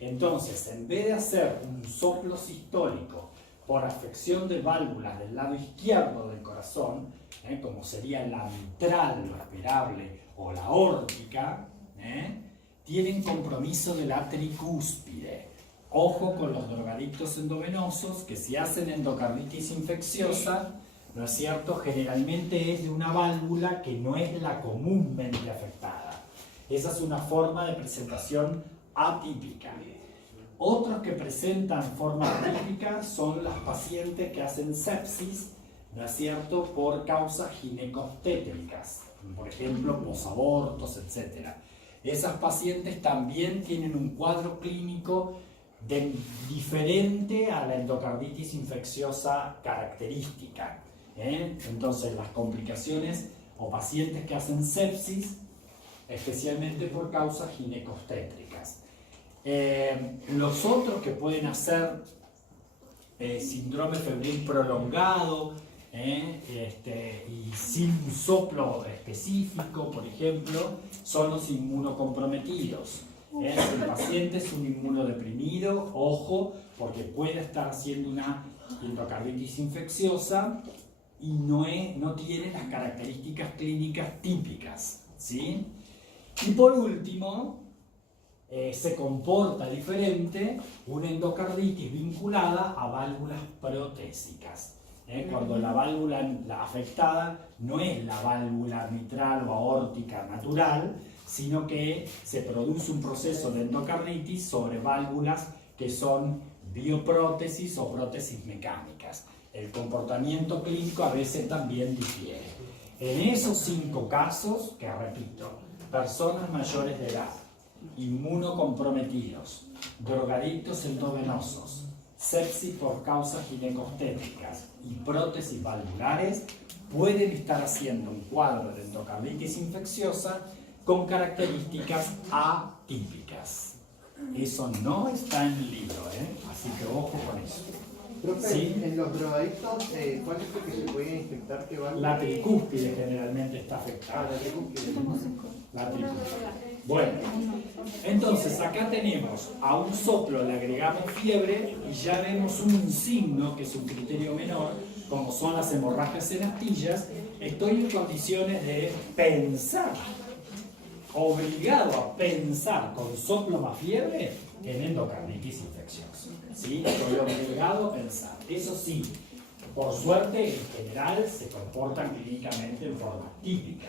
Entonces, en vez de hacer un soplo sistólico por afección de válvulas del lado izquierdo del corazón, como sería la mitral, lo esperable, o la aórtica, tienen compromiso de la tricúspide. Ojo con los drogadictos endovenosos, que si hacen endocarditis infecciosa, ¿no es cierto?, generalmente es de una válvula que no es la comúnmente afectada. Esa es una forma de presentación atípica. Otros que presentan forma atípica son las pacientes que hacen sepsis, ¿no es cierto?, por causas ginecobstétricas, por ejemplo, posabortos, etc. Esas pacientes también tienen un cuadro clínico diferente a la endocarditis infecciosa característica. Entonces, las complicaciones o pacientes que hacen sepsis, especialmente por causas ginecobstétricas. Los otros que pueden hacer síndrome febril prolongado y sin un soplo específico, por ejemplo, son los inmunocomprometidos. Si el paciente es un inmunodeprimido, ojo, porque puede estar haciendo una endocarditis infecciosa y no tiene las características clínicas típicas, ¿sí? Y por último, se comporta diferente una endocarditis vinculada a válvulas protésicas. Cuando la válvula afectada no es la válvula mitral o aórtica natural, sino que se produce un proceso de endocarditis sobre válvulas que son bioprótesis o prótesis mecánicas. El comportamiento clínico a veces también difiere. En esos 5 casos, que repito, personas mayores de edad, inmunocomprometidos, drogadictos endovenosos, sepsis por causas ginecostéticas y prótesis valvulares pueden estar haciendo un cuadro de endocarditis infecciosa con características atípicas. Eso no está en el libro, así que ojo con eso. Profe, ¿Sí? en los drogadictos, ¿cuál es el que se podía infectar? ¿Qué válvula? La tricúspide generalmente está afectada. La tricúspide. La tricúspide. Bueno, entonces acá tenemos a un soplo, le agregamos fiebre y ya vemos un signo que es un criterio menor, como son las hemorragias en astillas. Estoy en condiciones de pensar, obligado a pensar con soplo más fiebre en endocarditis infecciosa. ¿Sí? Estoy obligado a pensar. Eso sí, por suerte, en general se comportan clínicamente en forma típica,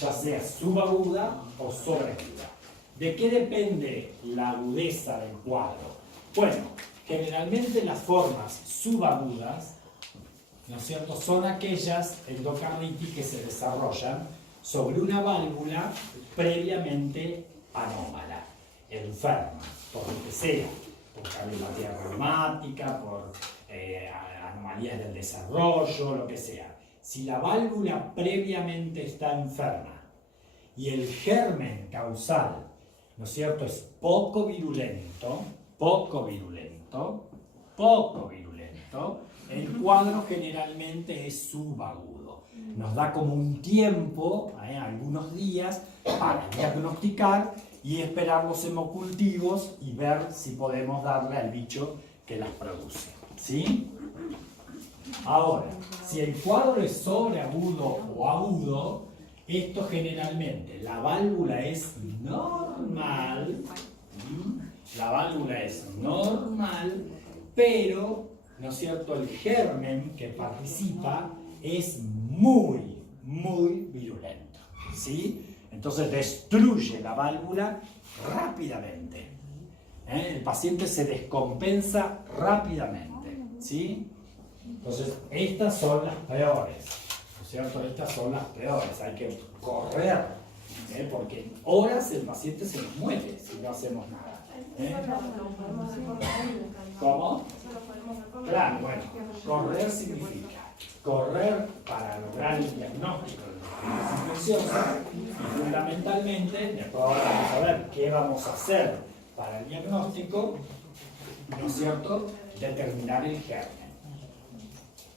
ya sea subaguda o sobreaguda. ¿De qué depende la agudeza del cuadro? Bueno, generalmente las formas subagudas, ¿no es cierto?, son aquellas endocarditis que se desarrollan sobre una válvula previamente anómala, enferma, por lo que sea, por cardiopatía reumática, por anomalías del desarrollo, lo que sea. Si la válvula previamente está enferma y el germen causal, ¿no es cierto?, es poco virulento, el cuadro generalmente es subagudo. Nos da como un tiempo, algunos días, para diagnosticar y esperar los hemocultivos y ver si podemos darle al bicho que las produce. ¿Sí? Ahora, si el cuadro es sobreagudo o agudo, esto generalmente, la válvula es normal, pero, ¿no es cierto?, el germen que participa es muy virulento, ¿sí? Entonces destruye la válvula rápidamente. El paciente se descompensa rápidamente, ¿sí? Entonces, estas son las peores, ¿no es cierto? Estas son las peores, hay que correr, porque en horas el paciente se nos muere si no hacemos nada. ¿Cómo? Claro, bueno, correr significa correr para lograr el diagnóstico de la infecciosa y fundamentalmente, después ahora vamos a ver qué vamos a hacer para el diagnóstico, ¿no es cierto?, determinar el germen.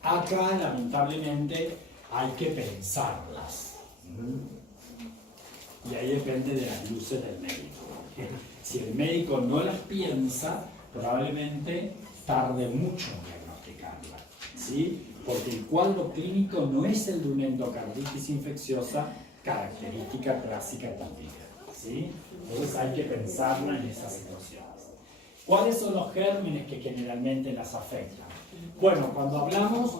Acá, lamentablemente, hay que pensarlas. Y ahí depende de las luces del médico. Si el médico no las piensa, probablemente tarde mucho en diagnosticarlas, ¿sí? Porque el cuadro clínico no es el de una endocarditis infecciosa característica clásica típica, ¿sí? Entonces hay que pensarla en esas situaciones. ¿Cuáles son los gérmenes que generalmente las afectan? Bueno, cuando hablamos,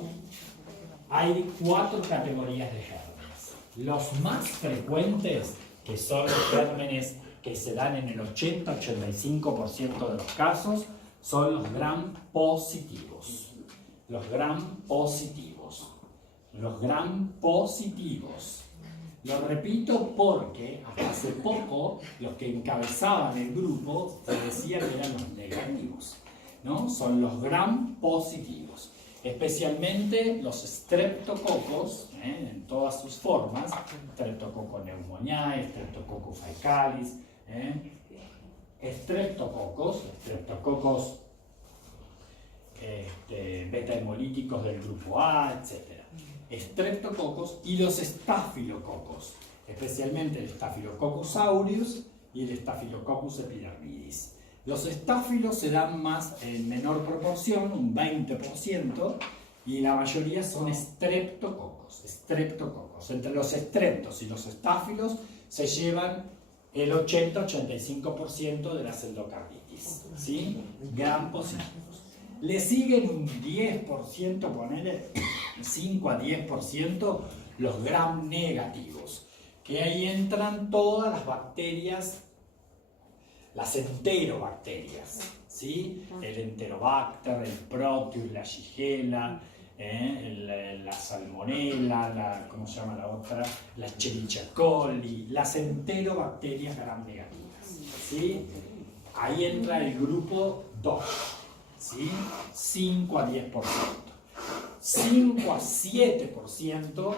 hay 4 categorías de gérmenes. Los más frecuentes, que son los gérmenes que se dan en el 80-85% de los casos, son los gram positivos. Los gram positivos. Lo repito porque hasta hace poco los que encabezaban el grupo se decía que eran los negativos, ¿no? Son los gram positivos, especialmente los streptococos, en todas sus formas, Streptococcus pneumoniae, Streptococcus faecalis, streptococos beta hemolíticos del grupo A, etc. Streptococos y los estafilococos, especialmente el Staphylococcus aureus y el Staphylococcus epidermidis. Los estáfilos se dan más en menor proporción, un 20%, y la mayoría son streptococos. Entre los streptos y los estáfilos se llevan el 80-85% de las endocarditis, ¿sí? Gram positivos. Le siguen un 10%, ponele 5 a 10%, los gram negativos, que ahí entran todas las bacterias, las enterobacterias, ¿sí? El Enterobacter, el Proteus, la Shigella, la Salmonella, ¿cómo se llama la otra? La Escherichia coli, las enterobacterias gram negativas, ¿sí? Ahí entra el grupo 2, ¿sí? 5 a 10%. 5 a 7%,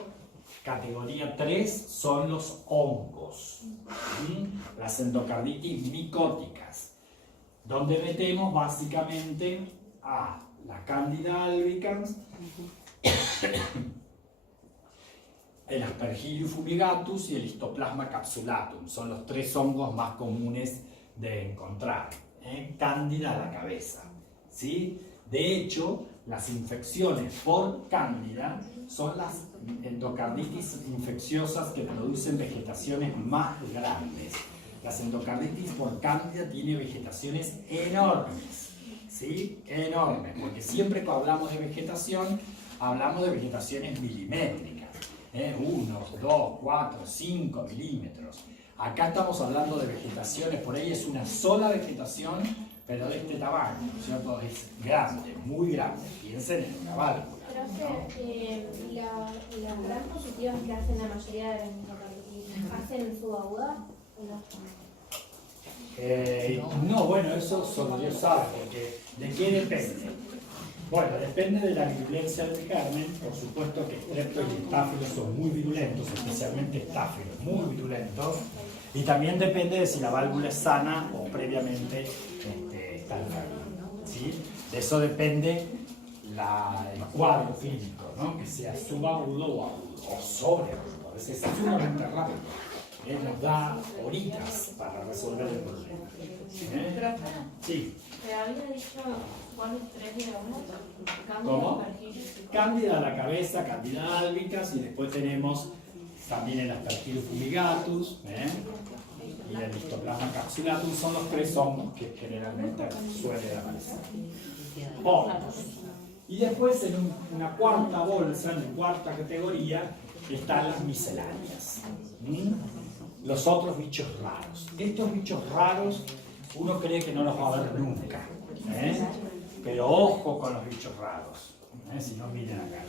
categoría 3, son los hongos, ¿sí? Las endocarditis micóticas, donde metemos básicamente a la Candida albicans, el Aspergillus fumigatus y el Histoplasma capsulatum. Son los 3 hongos más comunes de encontrar. Cándida a la cabeza, ¿sí? De hecho, las infecciones por cándida son las endocarditis infecciosas que producen vegetaciones más grandes. Las endocarditis por cándida tienen vegetaciones enormes, ¿sí? Enormes, porque siempre que hablamos de vegetación, hablamos de vegetaciones milimétricas, 1, 2, 4, 5 milímetros. Acá estamos hablando de vegetaciones, por ahí es una sola vegetación, pero de este tamaño, ¿cierto? Es grande, muy grande. Piensen en una válvula, Pero ¿no? las gram positivas que hacen la mayoría de las endocarditis, ¿hacen subaguda o no? No, bueno, eso solo Dios sabe, porque ¿de qué depende? Bueno, depende de la virulencia del germen. Por supuesto que Streptos y Staphylos son muy virulentos, especialmente Staphylos, muy virulentos. Y también depende de si la válvula es sana o previamente está enferma, ¿sí? De eso depende el cuadro clínico, ¿no? Que sea subagudo o agudo, o sobreagudo. A veces es sumamente rápido. Nos da horitas para resolver el problema. Sí. ¿Te había dicho cuáles 3 digamos? ¿Cómo? Cándida a la cabeza, Candida albicans, y después tenemos también el Aspergillus fumigatus, y el Histoplasma capsulatum. Son los 3 hongos que generalmente suelen aparecer. Hongos. Y después en una cuarta bolsa, en la cuarta categoría, están las misceláneas. Los otros bichos raros. Estos bichos raros uno cree que no los va a ver nunca, pero ojo con los bichos raros, si no miren acá.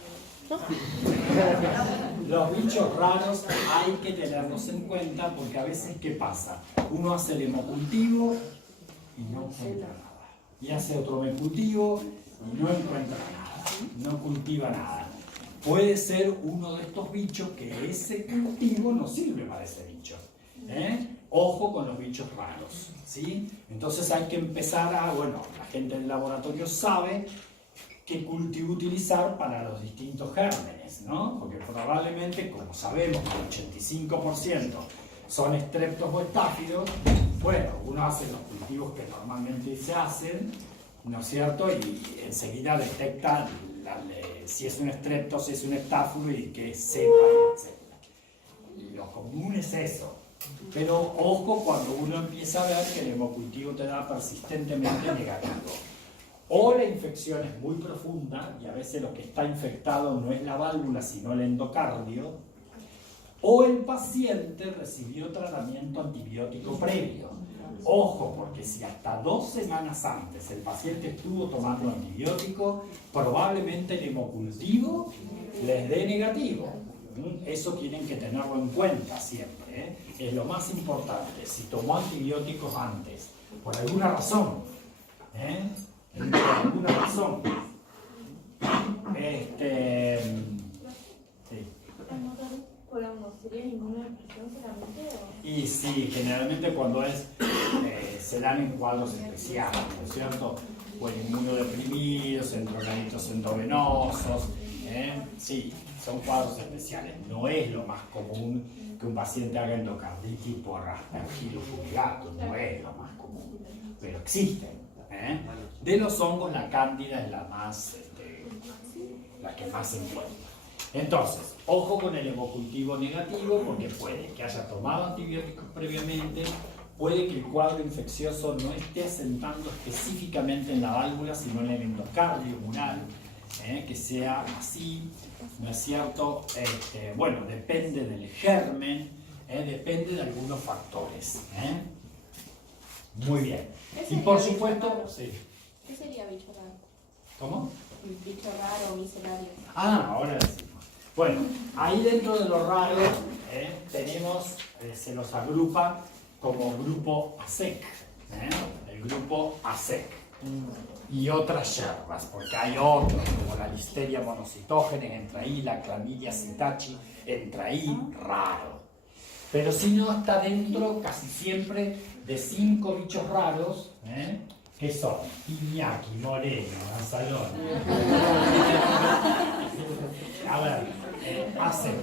Los bichos raros hay que tenerlos en cuenta porque a veces, ¿qué pasa? Uno hace el hemocultivo y no encuentra nada, y hace otro hemocultivo y no encuentra nada, no cultiva nada. Puede ser uno de estos bichos que ese cultivo no sirve para ese bicho. Ojo con los bichos raros, ¿sí? Entonces hay que empezar bueno, la gente del laboratorio sabe qué cultivo utilizar para los distintos gérmenes, ¿no? Porque probablemente, como sabemos que el 85% son Streptos o Staphylos, bueno, uno hace los cultivos que normalmente se hacen, ¿no es cierto? Y enseguida detecta si es un Streptos, si es un Staphylo y que sepa, etc. Lo común es eso. Pero ojo cuando uno empieza a ver que el hemocultivo te da persistentemente negativo. O la infección es muy profunda y a veces lo que está infectado no es la válvula sino el endocardio. O el paciente recibió tratamiento antibiótico previo. Ojo, porque si hasta 2 semanas antes el paciente estuvo tomando antibiótico, probablemente el hemocultivo les dé negativo. Eso tienen que tenerlo en cuenta siempre, es lo más importante. Si tomó antibióticos antes, por alguna razón, por alguna razón, sí. ¿Sería ninguna expresión solamente? Y sí, generalmente cuando se dan en cuadros especiales, ¿no es cierto? O en inmunodeprimidos, entrocalitos endovenosos, sí, son cuadros especiales. No es lo más común que un paciente haga endocarditis por Aspergillus fumigatus, no es lo más común, pero existen. De los hongos, la cándida es la que más se encuentra. Entonces, ojo con el hemocultivo negativo porque puede que haya tomado antibióticos previamente, puede que el cuadro infeccioso no esté asentando específicamente en la válvula, sino en el endocardio mural, que sea así, ¿no es cierto? Bueno, depende del germen, depende de algunos factores. Muy bien. Y por supuesto, sí. ¿Qué sería bicho raro? ¿Cómo? Bicho raro o misceláneo. Ahora decimos. Bueno, ahí dentro de lo raro tenemos, se los agrupa como grupo ASEC, el grupo ASEC. Y otras hierbas, porque hay otros, como la Listeria monocitógenes, entra ahí la Clamidia sitachi, entra ahí raro. Pero si no, está dentro casi siempre de 5 bichos raros, que son Iñaki, Moreno, Lanzalón. A ver, ASEC.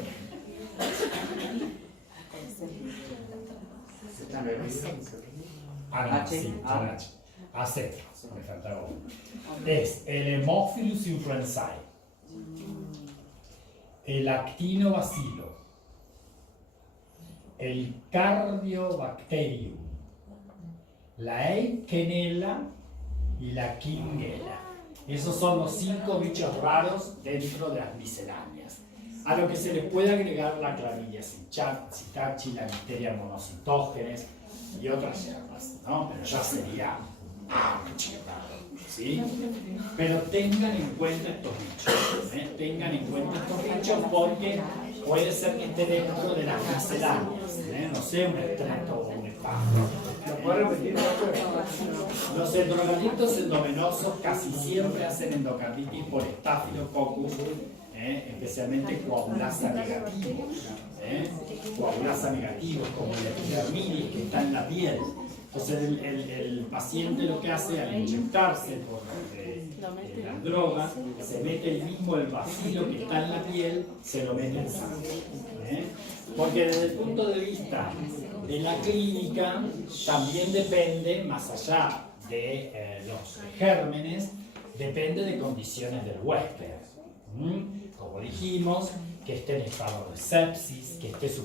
Sí, ASEC, me faltaba uno. Es el Haemophilus influenzae, el Actinobacilo, el Cardiobacterium, la Eikenella y la Klingella. Esos son los 5 bichos raros dentro de las misceláneas. A lo que se les puede agregar la Clamidia sitachi, la Listeria monocitógenes y otras hierbas, ¿no? Pero ya sería amplio, ¿sí? Pero tengan en cuenta estos bichos, tengan en cuenta estos bichos porque puede ser que esté dentro de las misceláneas, no sé, un estrato o un espasmo. ¿Lo puedo repetir? Los endocardititos endovenosos casi siempre hacen endocarditis por Staphylococcus, especialmente coagulasa negativos, coagulasa negativos como el epidermidis que está en la piel. Entonces el paciente lo que hace al inyectarse por la droga, se mete el bacilo que está en la piel, se lo mete en sangre. Porque desde el punto de vista de la clínica también depende, más allá de los gérmenes, depende de condiciones del huésped. Como dijimos, que esté en estado de sepsis, que esté sufriendo